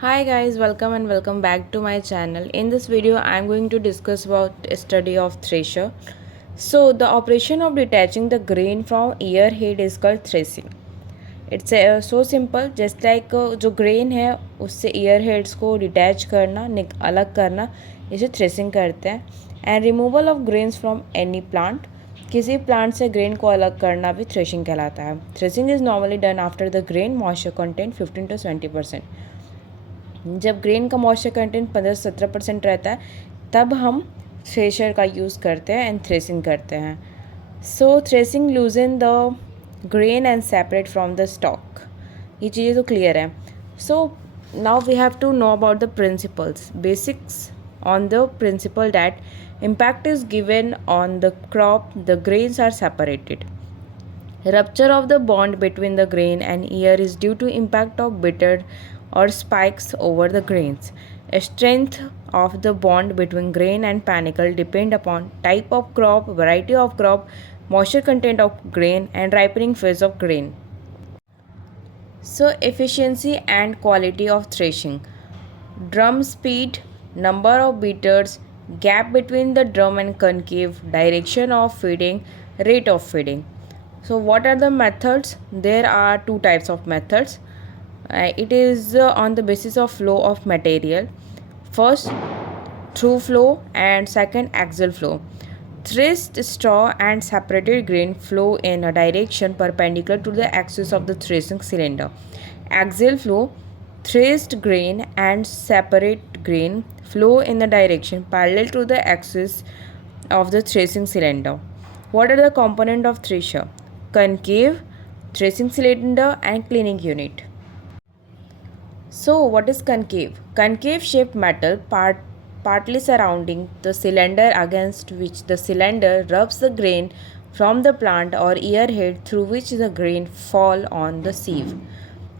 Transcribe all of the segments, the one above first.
Hi guys, welcome and welcome back to my channel. In this video, I am going to discuss about a study of thresher. So the operation of detaching the grain from ear head is called threshing. It's so simple, just like जो grain है उससे ear heads को detach करना अलग करना इसे threshing कहते हैं. And removal of grains from any plant, किसी प्लांट से ग्रेन को अलग करना भी थ्रेशिंग कहलाता है. Threshing is normally done after the grain moisture content 15 to 20%. जब ग्रेन का मॉइस्चर कंटेंट 15 से 17% रहता है तब हम थ्रेशर का यूज़ करते हैं एंड थ्रेसिंग करते हैं. So threshing loosen the grain and separate from the stalk. ये चीज़ें तो क्लियर है. So now we have to know about the principles basics on the principle that impact is given on the crop, the grains are separated. Rupture of the bond between the grain and ear is due to impact of bitter or spikes over the grains. A strength of the bond between grain and panicle depend upon type of crop, variety of crop, moisture content of grain and ripening phase of grain. So efficiency and quality of threshing. Drum speed, number of beaters, gap between the drum and concave, direction of feeding, rate of feeding. So what are the methods? There are two types of methods. It is on the basis of flow of material. First, through flow, and second, axial flow. Threshed straw and separated grain flow in a direction perpendicular to the axis of the threshing cylinder. Axial flow, threshed grain and separate grain flow in the direction parallel to the axis of the threshing cylinder. What are the components of thresher? Concave, threshing cylinder and cleaning unit. So what is concave? Concave shaped metal partly surrounding the cylinder against which the cylinder rubs the grain from the plant or ear head through which the grain fall on the sieve.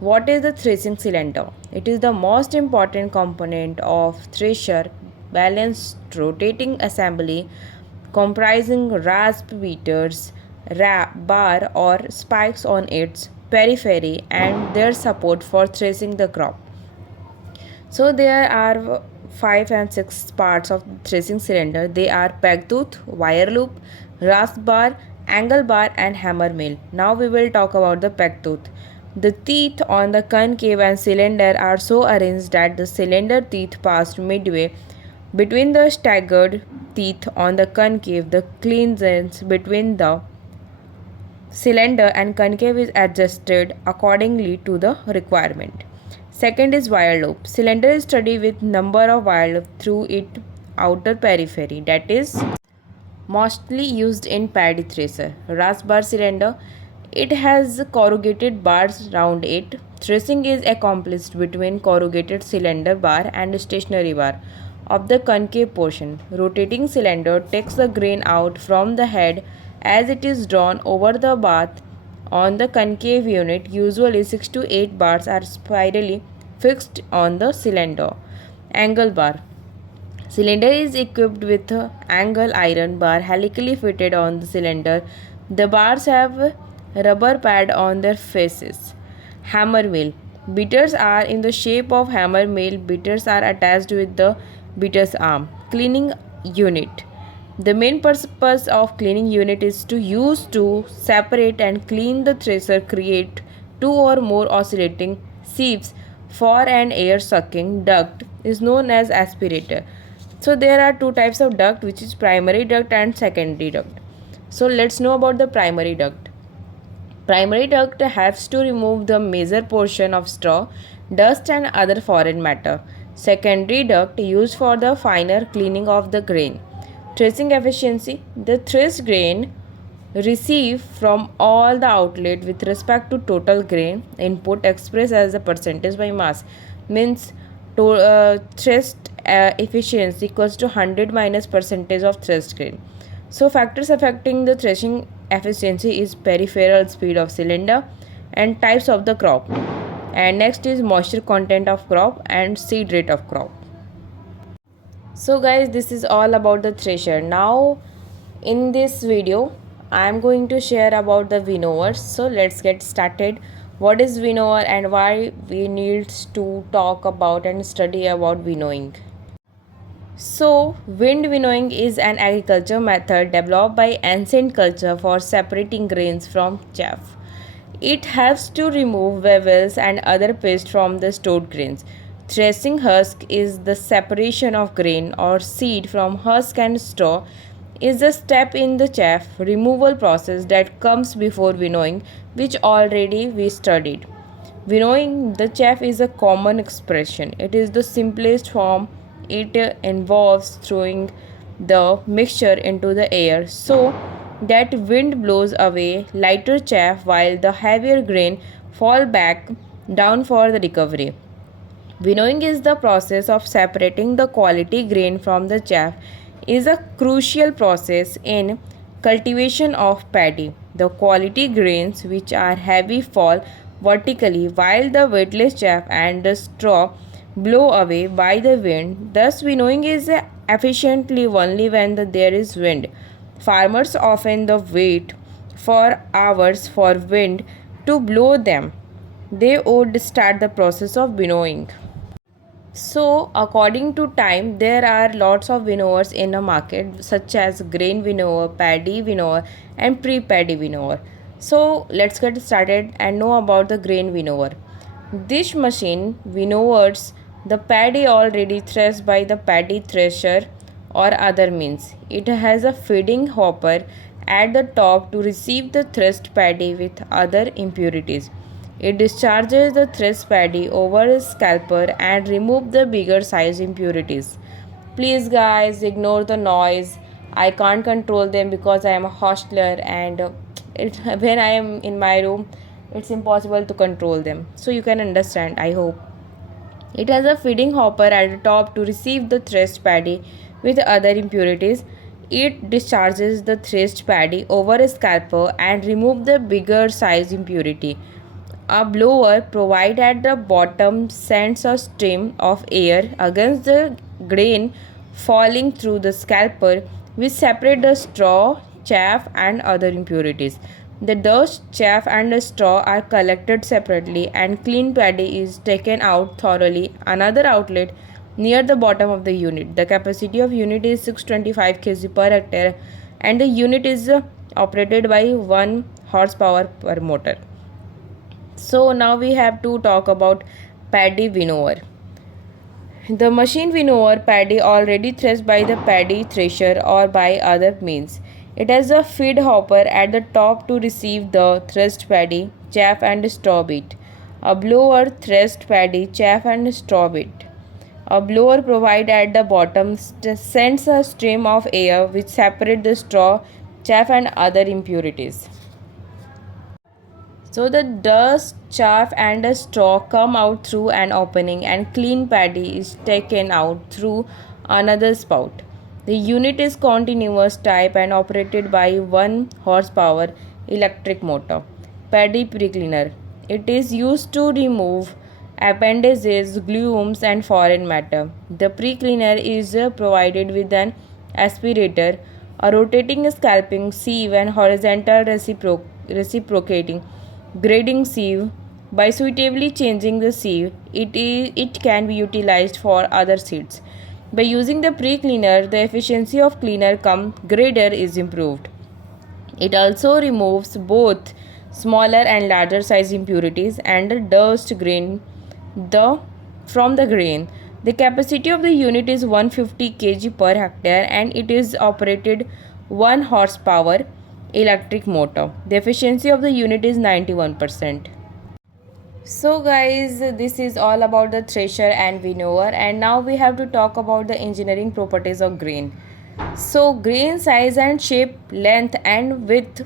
What is the threshing cylinder? It is the most important component of thresher balanced rotating assembly comprising rasp beaters, bar or spikes on its periphery and their support for threshing the crop. So there are 5 and 6 parts of the threshing cylinder. They are peg tooth, wire loop, rasp bar, angle bar and hammer mill. Now we will talk about the peg tooth. The teeth on the concave and cylinder are so arranged that the cylinder teeth passed midway between the staggered teeth on the concave. The clearance between the cylinder and concave is adjusted accordingly to the requirement. Second is wire loop. Cylinder is studied with number of wire loop through its outer periphery, that is mostly used in paddy thresher. Rasp bar cylinder, it has corrugated bars round it. Threshing is accomplished between corrugated cylinder bar and stationary bar of the concave portion. Rotating cylinder takes the grain out from the head as it is drawn over the bath. On the concave unit, usually 6 to 8 bars are spirally fixed on the cylinder. Angle bar. Cylinder is equipped with angle iron bar helically fitted on the cylinder. The bars have rubber pad on their faces. Hammer mill. Beaters are in the shape of hammer mill. Beaters are attached with the beater's arm. Cleaning unit. The main purpose of cleaning unit is to separate and clean the thresher, create 2 or more oscillating sieves for an air sucking duct is known as aspirator. So there are two types of duct, which is primary duct and secondary duct. So let's know about the primary duct. Primary duct helps to remove the major portion of straw, dust and other foreign matter. Secondary duct used for the finer cleaning of the grain. Threshing efficiency. The threshed grain receive from all the outlet with respect to total grain input expressed as a percentage by mass means threshed efficiency equals to 100 minus percentage of threshed grain. So factors affecting the threshing efficiency is peripheral speed of cylinder and types of the crop, and next is moisture content of crop and seed rate of crop. So guys, this is all about the thresher. Now in this video I am going to share about the winnowers. So let's get started. What is winnower and why we need to talk about and study about winnowing? So, wind winnowing is an agriculture method developed by ancient culture for separating grains from chaff. It helps to remove weevils and other pests from the stored grains. Threshing husk is the separation of grain or seed from husk and straw is the step in the chaff removal process that comes before winnowing, which already we studied. Winnowing the chaff is a common expression. It is the simplest form. It involves throwing the mixture into the air so that wind blows away lighter chaff while the heavier grain fall back down for the recovery. Winnowing is the process of separating the quality grain from the chaff is a crucial process in cultivation of paddy. The quality grains which are heavy fall vertically while the weightless chaff and the straw blow away by the wind. Thus winnowing is efficiently only when there is wind. Farmers often wait for hours for wind to blow them. They would start the process of winnowing. So, according to time, there are lots of winnowers in the market, such as grain winnower, paddy winnower, and pre-paddy winnower. So, let's get started and know about the grain winnower. This machine winnows the paddy already threshed by the paddy thresher or other means. It has a feeding hopper at the top to receive the threshed paddy with other impurities. It discharges the threshed paddy over a scalper and remove the bigger size impurities. Please guys ignore the noise. I can't control them because I am a hostler and when I am in my room it's impossible to control them. So you can understand, I hope. It has a feeding hopper at the top to receive the threshed paddy with other impurities. It discharges the threshed paddy over a scalper and remove the bigger size impurity. A blower provided at the bottom sends a stream of air against the grain falling through the scalper, which separate the straw, chaff, and other impurities. The dust, chaff, and the straw are collected separately, and clean paddy is taken out thoroughly. Another outlet near the bottom of the unit. The capacity of unit is 625 kg per hectare, and the unit is operated by 1 horsepower per motor. So now we have to talk about paddy winnower. The machine winnower paddy already threshed by the paddy thresher or by other means. It has a feed hopper at the top to receive the threshed paddy, chaff and straw bit. A blower threshed paddy, chaff and straw bit. A blower provided at the bottom sends a stream of air which separates the straw, chaff and other impurities. So the dust, chaff and the straw come out through an opening and clean paddy is taken out through another spout. The unit is continuous type and operated by 1 horsepower electric motor. Paddy pre-cleaner. It is used to remove appendages, glumes and foreign matter. The pre-cleaner is provided with an aspirator, a rotating scalping sieve and horizontal reciprocating grading sieve. By suitably changing the sieve, it can be utilized for other seeds. By using the pre-cleaner, the efficiency of cleaner cum grader is improved. It also removes both smaller and larger size impurities and the dust grain from the grain. The capacity of the unit is 150 kg per hectare and it is operated 1 horsepower electric motor. The efficiency of the unit is 91%. So guys, this is all about the thresher and winnower, and now we have to talk about the engineering properties of grain. So grain size and shape, length and width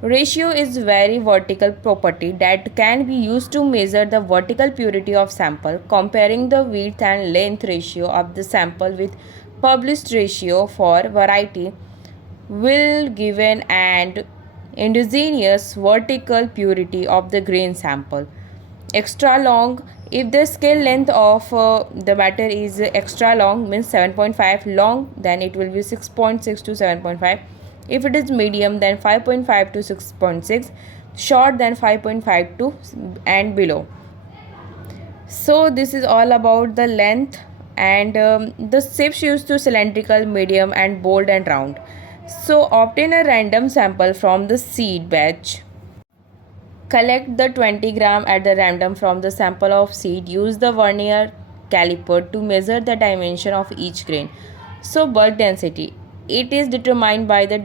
ratio is very vertical property that can be used to measure the vertical purity of sample. Comparing the width and length ratio of the sample with published ratio for variety will give an indigenous vertical purity of the grain sample. Extra long, if the scale length of the matter is extra long, means 7.5 long, then it will be 6.6 to 7.5. If it is medium, then 5.5 to 6.6. short than 5.52 and below. So this is all about the length, and the shapes used to cylindrical, medium and bold and round. So obtain a random sample from the seed batch. Collect the 20 gram at the random from the sample of seed. Use the vernier caliper to measure the dimension of each grain. So bulk density, it is determined by the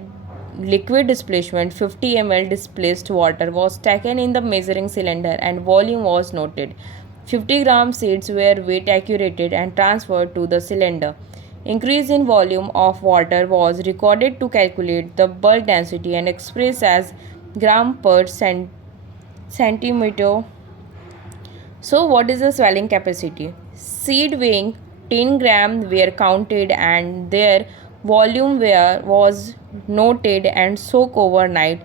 liquid displacement. 50 ml displaced water was taken in the measuring cylinder and volume was noted. 50 gram seeds were weight accurated and transferred to the cylinder. Increase in volume of water was recorded to calculate the bulk density and expressed as gram per centimeter. So what is the swelling capacity? Seed weighing 10 gram were counted and their volume was noted and soaked overnight.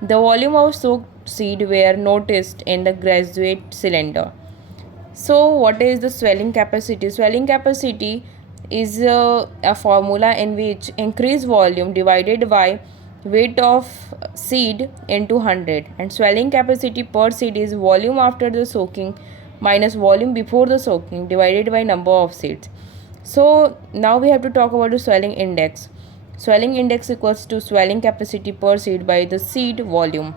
The volume of soaked seed were noticed in the graduate cylinder. So what is the swelling capacity? Swelling capacity is a formula in which increased volume divided by weight of seed into 100, and swelling capacity per seed is volume after the soaking minus volume before the soaking divided by number of seeds. So now we have to talk about the swelling index. Swelling index equals to swelling capacity per seed by the seed volume.